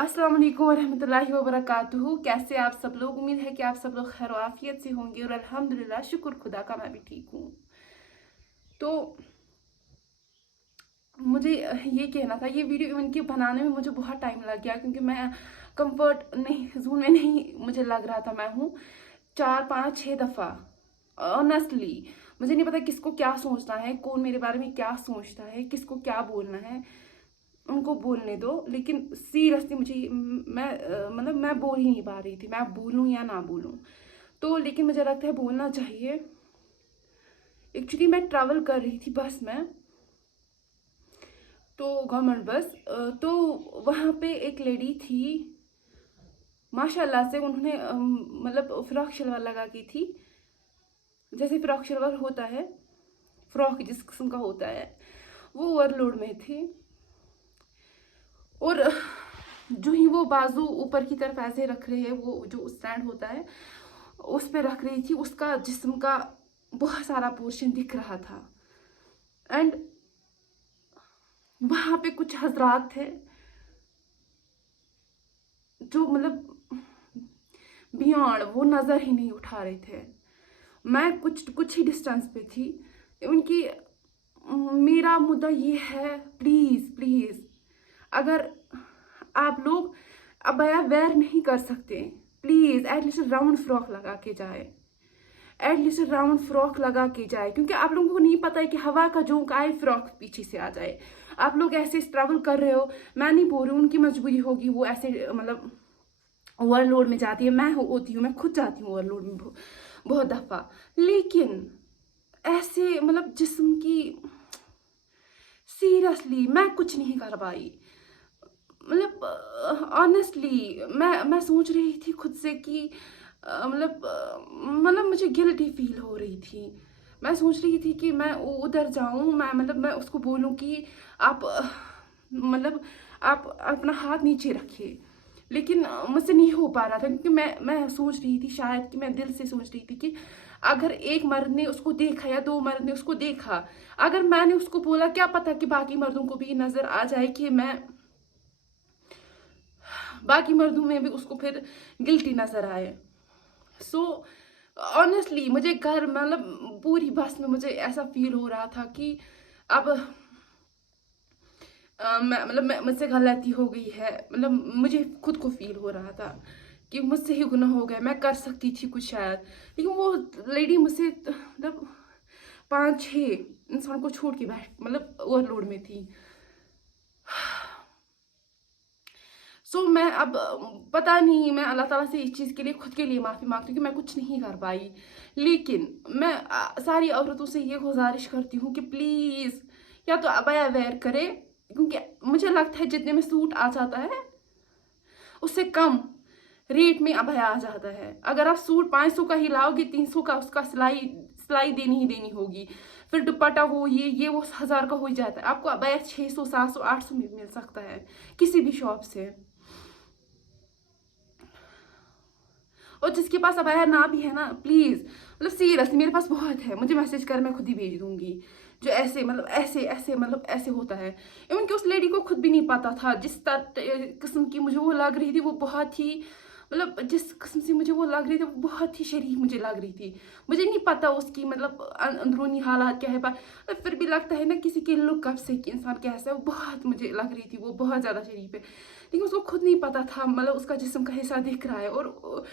अस्सलाम वालेकुम वरहमतुल्लाहि वबरकातुहू। कैसे आप सब लोग? उम्मीद है कि आप सब लोग खैर आफियत से होंगे और अल्हम्दुलिल्लाह शुक्र खुदा का मैं भी ठीक हूँ। तो मुझे ये कहना था, ये वीडियो इनके बनाने में मुझे बहुत टाइम लग गया क्योंकि मैं कंफर्ट नहीं जोन में नहीं मुझे लग रहा था। मैं हूँ 4 5 6 दफ़ा ऑनेस्टली मुझे नहीं पता किसको क्या सोचना है, कौन मेरे बारे में क्या सोचता है, किसको क्या बोलना है, उनको बोलने दो। लेकिन सीरियसली मुझे मतलब मैं बोल ही नहीं पा रही थी, मैं बोलूं या ना बोलूं। तो लेकिन मुझे लगता है बोलना चाहिए। एक्चुअली मैं ट्रैवल कर रही थी बस में, तो गवर्नमेंट बस, तो वहाँ पे एक लेडी थी, माशाल्लाह से उन्होंने मतलब फ्रॉक शलवार लगा की थी, जैसे फ्रॉक शलवार होता है, फ्रॉक जिस किस्म का होता है, वो ओवरलोड में थी। और जो ही वो बाजू ऊपर की तरफ ऐसे रख रहे हैं, वो जो स्टैंड होता है उस पे रख रही थी, उसका जिस्म का बहुत सारा पोर्शन दिख रहा था। एंड वहां पे कुछ हजरात थे जो मतलब बियॉन्ड वो नजर ही नहीं उठा रहे थे। मैं कुछ ही डिस्टेंस पे थी उनकी। मेरा मुद्दा ये है, प्लीज प्लीज अगर आप लोग अबाया वेयर नहीं कर सकते, प्लीज एटलीस्ट राउंड फ्रॉक लगा के जाए, एटलीस्ट राउंड फ्रॉक लगा के जाए। क्योंकि आप लोगों को नहीं पता है कि हवा का झोंका आए, फ्रॉक पीछे से आ जाए। आप लोग ऐसे ट्रैवल कर रहे हो, मैं नहीं बोल रही हूँ उनकी मजबूरी होगी, वो ऐसे मतलब ओवरलोड में जाती है, मैं होती हूँ, मैं खुद जाती हूँ ओवरलोड में बहुत दफा। लेकिन ऐसे मतलब जिस्म की सीरियसली मैं कुछ नहीं कर पाई। मतलब ऑनेस्टली मैं सोच रही थी खुद से कि मतलब मुझे गिल्टी फील हो रही थी। मैं सोच रही थी कि मैं उधर जाऊं, मैं उसको बोलूं कि आप मतलब आप अपना हाथ नीचे रखिए। लेकिन मुझसे नहीं हो पा रहा था क्योंकि मैं सोच रही थी, शायद कि मैं दिल से सोच रही थी कि अगर एक मर्द ने उसको देखा या 2 मर्द ने उसको देखा, अगर मैंने उसको बोला, क्या पता कि बाकी मर्दों को भी नजर आ जाए कि मैं, बाकी मर्दों में भी उसको फिर गिल्टी नजर आए। सो ऑनेस्टली मुझे घर मतलब पूरी बस में मुझे ऐसा फील हो रहा था कि अब मैं मुझसे गलती हो गई है। मतलब मुझे खुद को फील हो रहा था कि मुझसे ही गुनाह हो गया, मैं कर सकती थी कुछ शायद। लेकिन वो लेडी मुझसे मतलब 5 6 इंसान को छोड़ के बैठ मतलब ओवरलोड में थी। सो मैं अब पता नहीं, मैं अल्लाह ताला से इस चीज़ के लिए खुद के लिए माफ़ी मांगती हूँ कि मैं कुछ नहीं कर पाई। लेकिन मैं सारी औरतों से ये गुजारिश करती हूँ कि प्लीज़ या तो अबाया वेयर करे, क्योंकि मुझे लगता है जितने में सूट आ जाता है उससे कम रेट में अबाया आ जाता है। अगर आप सूट 500 का ही लाओगे, 300 का उसका सिलाई सिलाई देनी ही देनी होगी, फिर दुपट्टा वो ये वो 1000 का हो ही जाता है। आपको अबाया 600 700 800 में मिल सकता है किसी भी शॉप से। और जिसके पास अबाया ना भी है ना, प्लीज मतलब सीरियसली मेरे पास बहुत है, मुझे मैसेज कर, मैं खुद ही भेज दूंगी। जो ऐसे मतलब ऐसे मतलब ऐसे होता है। इवन कि उस लेडी को खुद भी नहीं पता था, जिस किस्म की मुझे वो लग रही थी वो बहुत ही मतलब जिस किस्म से मुझे वो लग रही थी वो बहुत ही शरीफ मुझे लग रही थी। मुझे नहीं पता उसकी मतलब अंदरूनी हालात क्या है, पर फिर भी लगता है ना किसी के लुक से कि इंसान कैसा है। वो बहुत मुझे लग रही थी वो बहुत ज्यादा शरीफ है, लेकिन उसको खुद नहीं पता था मतलब उसका जिस्म का हिस्सा दिख रहा है। और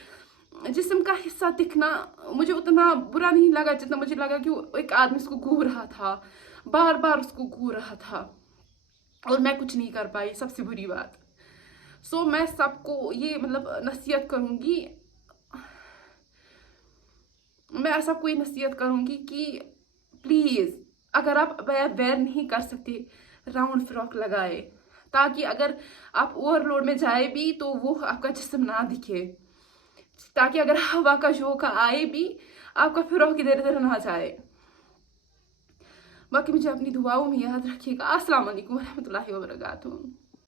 जिस्म का हिस्सा दिखना मुझे उतना बुरा नहीं लगा जितना मुझे लगा कि वो एक आदमी उसको घूर रहा था, बार बार उसको घूर रहा था, और मैं कुछ नहीं कर पाई, सबसे बुरी बात। सो मैं सबको ये मतलब नसीहत करूंगी, मैं सबको ये नसीहत करूंगी कि प्लीज अगर आप वेयर नहीं कर सकते, राउंड फ्रॉक लगाए, ताकि अगर आप ओवरलोड में जाए भी तो वो आपका जिस्म ना दिखे, ताकि अगर हवा का झोंका आए भी आपका फ्रॉक इधर उधर ना जाए। बाकी मुझे अपनी दुआओं में याद रखिएगा। अस्सलाम वालेकुम रहमतुल्लाहि व बरकातुहू।